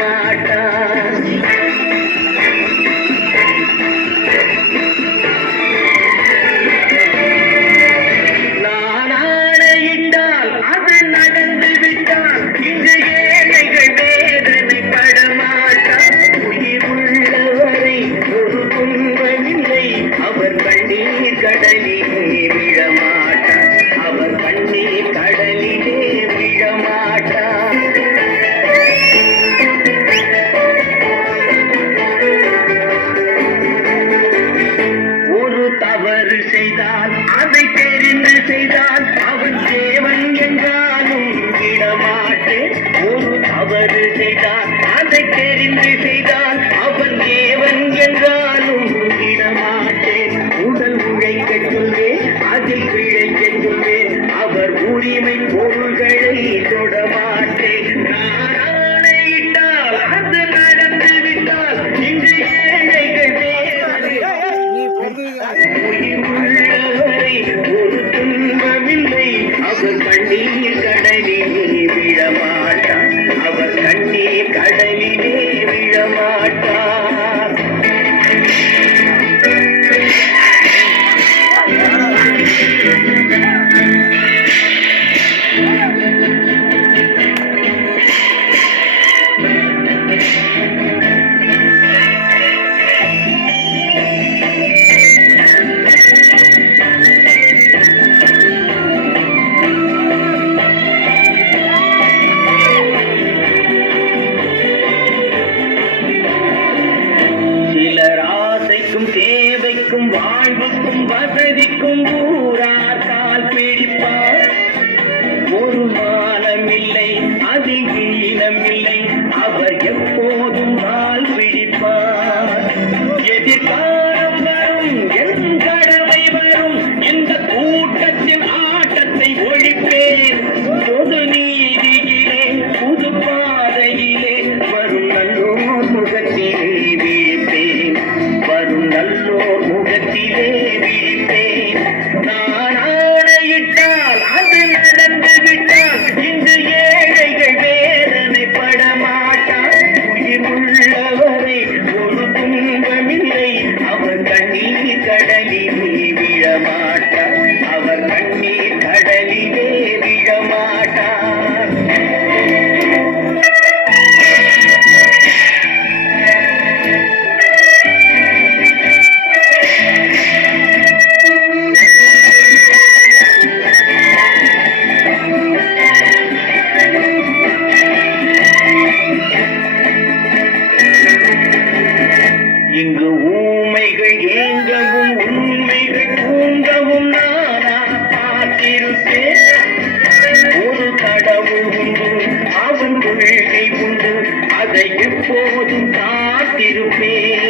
மாட்டான். நான் ஆணையிட்டால் அது நடந்து விட்டால் இன்று ஏழைகள் வேதனை படமாட்டான். உயிர் உள்ளவரை ஒரு துன்பமில்லை, அவர் கண்ணீர் கடலிலே விழமாட்டான். அவர் கண்ணீர் கடலிலே விழமாட்டான். ஒரு தவறு செய்தால் அதை தெரிந்து செய்தால் அவன் தேவன் என்றாலும் விடமாட்டேன். ஒரு தவறு செய்தால் அதை தெரிந்து செய்தால் அவன் தேவன் என்றாலும் விடமாட்டேன். உடல் உழைக்கச் சொல்வேன், அதில் பிழைக்கச் சொல்வேன், அவர் உரிமை பொருள்களை தொடமாட்டேன். நான் ஆணையிட்டால் அது நடந்து விட்டால் இன்று ஏழைகள் உயிர் உள்ளவரை ஒரு துன்பமில்லை, அவர் கண்ணீர் கடலிலே விழமாட்டான். அவர் கண்ணீர் கடலிலே விழமாட்டான். சிலர் ஆசைக்கும் தேவைக்கும் வாழ்வுக்கும் வசதிக்கும் ஊரார் கால் பிடிப்பார். ஒரு மானமில்லை, அதில் ஈனமில்லை, அவர் எப்போதும் கால் பிடிப்பார். எதிர்காலம் வரும், என் கடமை வரும், இந்த கூட்டத்தின் ஆட்டத்தை ஒழிப்பேன். பொது நீதியிலே புது பாதையிலே வரும் நல்லோர் முகத்திலே விழிப்பேன். வரும் நல்லோர் முகத்திலே விழிப்பேன். நான் ஆணையிட்டால் அது நடந்து விட்டால் இன்று ஏழைகள் வேதனை படமாட்டான். உயிர் உள்ளவரை ஒரு துன்பமில்லை, அவர் கண்ணீர் கடலிலே விழமாட்டான். அவர் கண்ணீர் கடலிலே விழமாட்டான். இங்கு ஊமைகள் ஏங்கவும் உண்மைகள் தூங்கவும் நானா பார்த்திருப்பேன். ஒரு கடவுள் உண்டு, அவன் கொள்கை உண்டு, அதை எப்போதும் காத்திருப்பேன்.